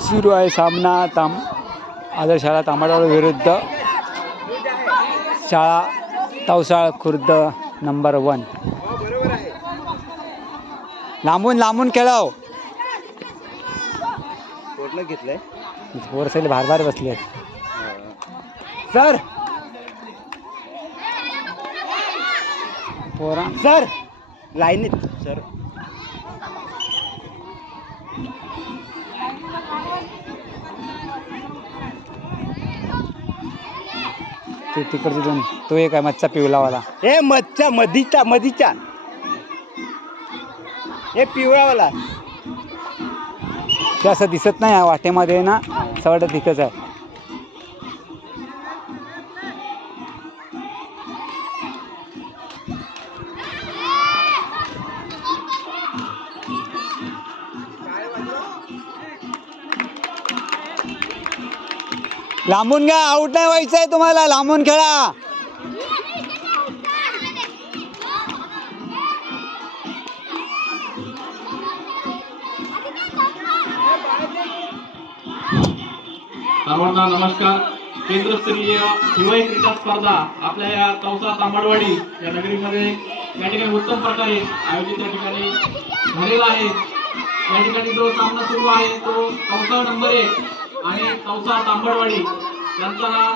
सुरू आहे सामना. ताम आदर्श शाळा तांबडवाड विरुद्ध. शाळा तवसाळ खुर्द नंबर वन. लांबून लांबून खेळाव. घेतलंय? बाहेर बाहेर बसले सर! पोरा सर! लाईनीत. सर. ते तिकडचे दोन. तो एक आहे मच्छा पिवलावाला ए मधच्या मधीच्या मधीच्या. हे पिवळावाला. ते असं दिसत नाही आहे वाटेमध्ये ना. वाटत तिथंच आहे. लांबून घ्या आउट नाही व्हायचं आहे तुम्हाला. लांबून खेळा. सर्वांना नमस्कार. केंद्रस्तरीय हिवाळी क्रीडा स्पर्धा आपल्या या चौसा तांबडवाडी या नगरीमध्ये या ठिकाणी उत्तम प्रकारे आयोजित या ठिकाणी झालेला आहे. या ठिकाणी जो सामना सुरू आहे तो चौसा नंबर एक. आणि चौसा तांबडवाडी यांचा हा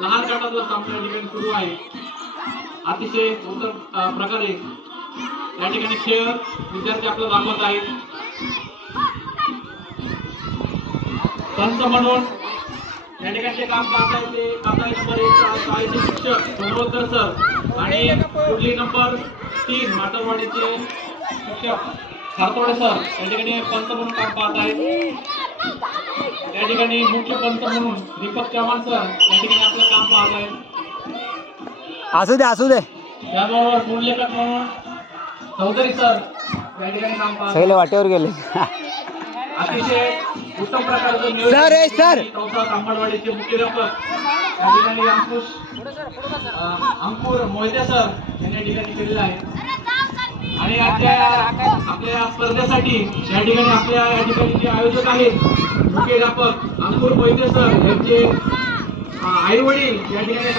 लहान गटातला सामना या ठिकाणी सुरू आहे. अतिशय उत्तम प्रकारे या ठिकाणी खेळ विद्यार्थी आपल्याला दाखवत आहेत. संत म्हणून या ठिकाणी काम काम पाहताय ते पाहताय नंबर एक शाळेचे शिक्षक सोनवकर सर आणि कुठली नंबर तीन माटरवाडीचे शिक्षक खारतोडे सर. या ठिकाणी पंत म्हणून काम पाहत आहेत. या ठिकाणी मुख्य पंच म्हणून दीपक चव्हाण सर या ठिकाणी आपलं काम पाहत आहेत. असू दे असू दे. त्याबरोबर मूल्यलेखक म्हणून चौधरी सर या ठिकाणी काम पाहत. सगळे वाटेवर गेले. अतिशय उत्तम प्रकारचं नियोजन सर, मुख्याध्यापक या ठिकाणी अंकुश अंकुर मोहिते सर यांनी या ठिकाणी केलेलं आहे. आणि आजच्या आपल्या स्पर्धेसाठी या ठिकाणी आपल्या या ठिकाणी जे आयोजक आहेत मुख्याध्यापक अंकुर मोहिते सर यांचे आई वडील या ठिकाणी